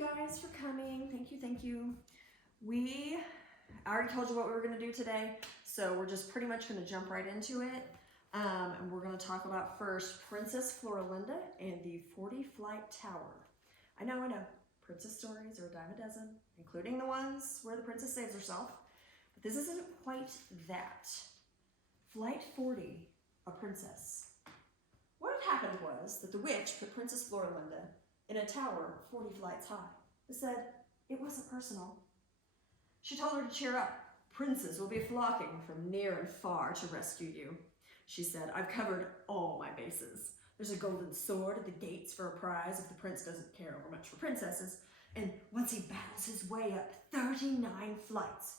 guys for coming. Thank you. I already told you what we were going to do today, so we're just pretty much going to jump right into it. And we're going to talk about first Princess Floralinda and the 40 Flight Tower. I know. Princess stories are a dime a dozen, including the ones where the princess saves herself. But this isn't quite that. Flight 40, a princess. What had happened was that the witch put Princess Floralinda in a tower 40 flights high. It said it wasn't personal. She told her to cheer up. Princes will be flocking from near and far to rescue you. She said, I've covered all my bases. There's a golden sword at the gates for a prize if the prince doesn't care over much for princesses. And once he battles his way up 39 flights,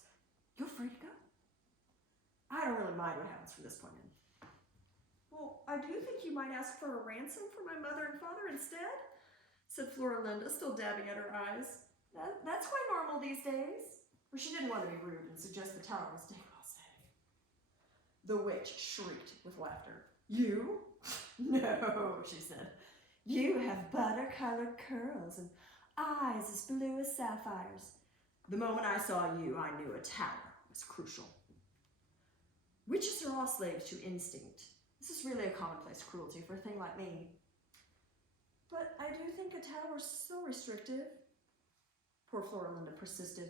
you're free to go. I don't really mind what happens from this point in. Well, I do think you might ask for a ransom for my mother and father instead, said Floralinda, still dabbing at her eyes. That's quite normal these days. For she didn't want to be rude and suggest the tower was dang well safe. The witch shrieked with laughter. You? No, she said. You have butter-colored curls and eyes as blue as sapphires. The moment I saw you, I knew a tower was crucial. Witches are all slaves to instinct. This is really a commonplace cruelty for a thing like me. But I do think a tower is so restrictive. Poor Floralinda persisted.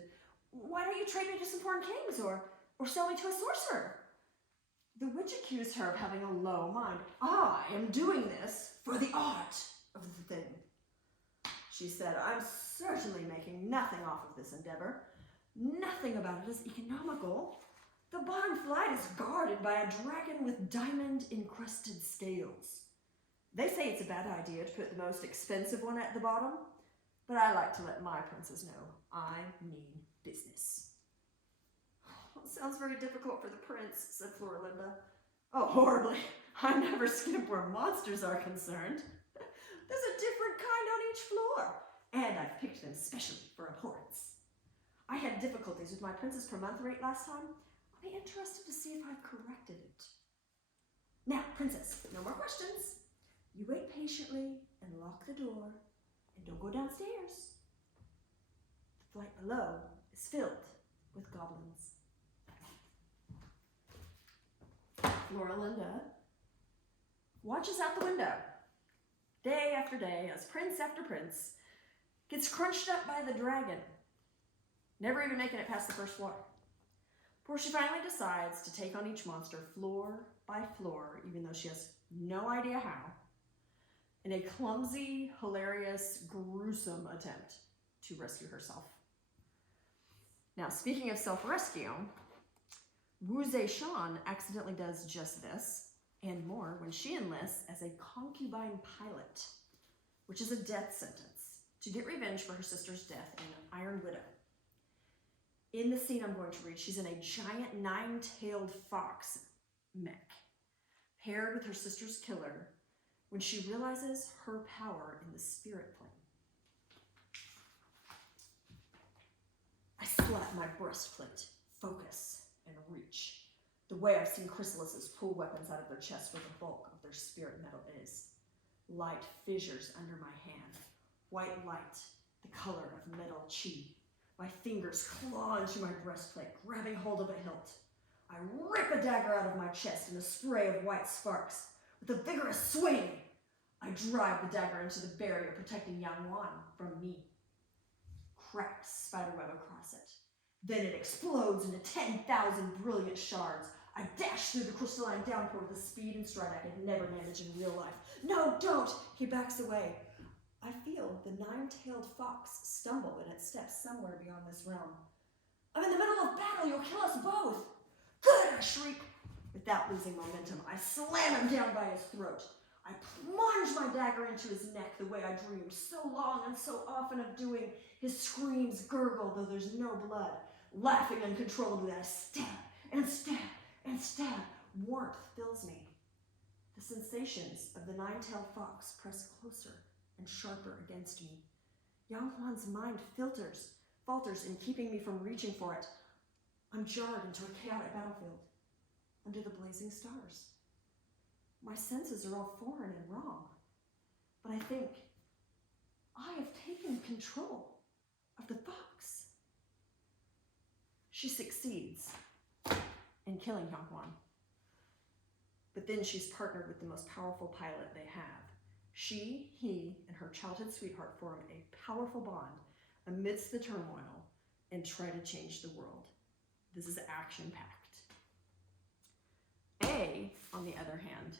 Why don't you trade me to some foreign kings or sell me to a sorcerer? The witch accused her of having a low mind. I am doing this for the art of the thing. She said, I'm certainly making nothing off of this endeavor. Nothing about it is economical. The bottom flight is guarded by a dragon with diamond-encrusted scales. They say it's a bad idea to put the most expensive one at the bottom, but I like to let my princes know I mean business. Well, it sounds very difficult for the prince, said Floralinda. Oh, horribly. I never skip where monsters are concerned. There's a different kind on each floor, and I've picked them specially for abhorrence. I had difficulties with my princess per month rate last time. I'll be interested to see if I've corrected it. Now, princess, no more questions. You wait patiently and lock the door, and don't go downstairs. The flight below is filled with goblins. Floralinda watches out the window, day after day, as prince after prince gets crunched up by the dragon, never even making it past the first floor. Before she finally decides to take on each monster floor by floor, even though she has no idea how, in a clumsy, hilarious, gruesome attempt to rescue herself. Now, speaking of self-rescue, Wu Zishan accidentally does just this and more when she enlists as a concubine pilot, which is a death sentence, to get revenge for her sister's death in an Iron Widow. In the scene I'm going to read, she's in a giant nine-tailed fox mech, paired with her sister's killer, when she realizes her power in the spirit plane. I slap my breastplate, focus, and reach, the way I've seen chrysalises pull weapons out of their chests where the bulk of their spirit metal is. Light fissures under my hand, white light, the color of metal chi. My fingers claw into my breastplate, grabbing hold of a hilt. I rip a dagger out of my chest in a spray of white sparks. With a vigorous swing, I drive the dagger into the barrier protecting Yang Wan from me. Cracked spiderweb across it. Then it explodes into 10,000 brilliant shards. I dash through the crystalline downpour with a speed and stride I could never manage in real life. No, don't! He backs away. I feel the nine-tailed fox stumble in its steps somewhere beyond this realm. I'm in the middle of battle. You'll kill us both. Good, I shriek. Without losing momentum, I slam him down by his throat. I plunge my dagger into his neck the way I dreamed so long and so often of doing. His screams gurgle, though there's no blood. Laughing uncontrollably, I stab and stab and stab. Warmth fills me. The sensations of the nine-tailed fox press closer and sharper against me. Yang Huan's mind falters in keeping me from reaching for it. I'm jarred into a chaotic battlefield under the blazing stars. My senses are all foreign and wrong, but I think I have taken control. the fox. She succeeds in killing Hyung-Hwan. But then she's partnered with the most powerful pilot they have. She, he, and her childhood sweetheart form a powerful bond amidst the turmoil and try to change the world. This is action-packed. A, on the other hand,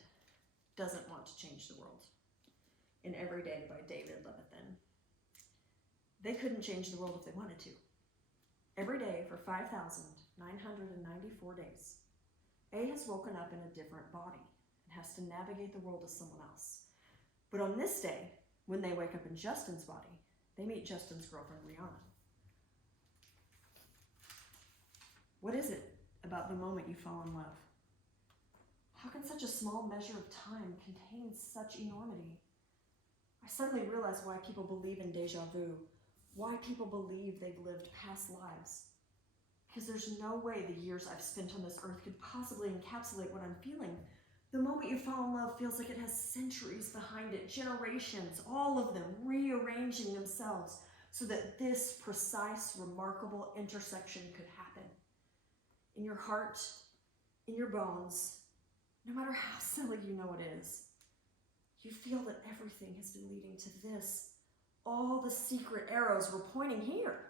doesn't want to change the world. In Every Day by David Levithan. They couldn't change the world if they wanted to. Every day for 5,994 days, A has woken up in a different body and has to navigate the world as someone else. But on this day, when they wake up in Justin's body, they meet Justin's girlfriend, Rihanna. What is it about the moment you fall in love? How can such a small measure of time contain such enormity? I suddenly realized why people believe in deja vu, why people believe they've lived past lives. Because there's no way the years I've spent on this earth could possibly encapsulate what I'm feeling. The moment you fall in love feels like it has centuries behind it, generations, all of them rearranging themselves so that this precise, remarkable intersection could happen. In your heart, in your bones, no matter how silly you know it is, you feel that everything has been leading to this. All the secret arrows were pointing here.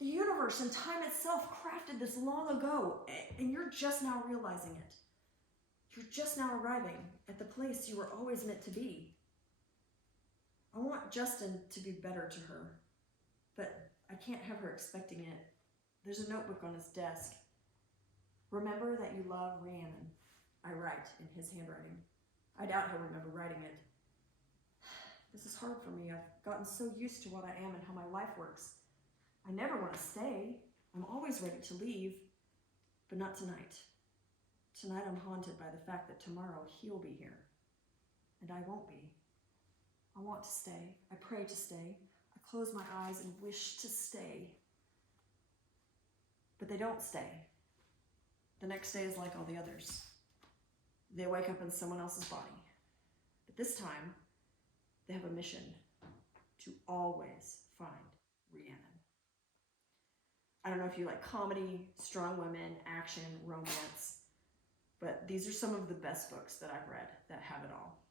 The universe and time itself crafted this long ago, and you're just now realizing it. You're just now arriving at the place you were always meant to be. I want Justin to be better to her, but I can't have her expecting it. There's a notebook on his desk. Remember that you love Rhiannon. I write in his handwriting. I doubt he'll remember writing it. This is hard for me. I've gotten so used to what I am and how my life works. I never want to stay. I'm always ready to leave, but not tonight. Tonight I'm haunted by the fact that tomorrow he'll be here, and I won't be. I want to stay. I pray to stay. I close my eyes and wish to stay. But they don't stay. The next day is like all the others. They wake up in someone else's body. But this time, they have a mission to always find Rhiannon. I don't know if you like comedy, strong women, action, romance, but these are some of the best books that I've read that have it all.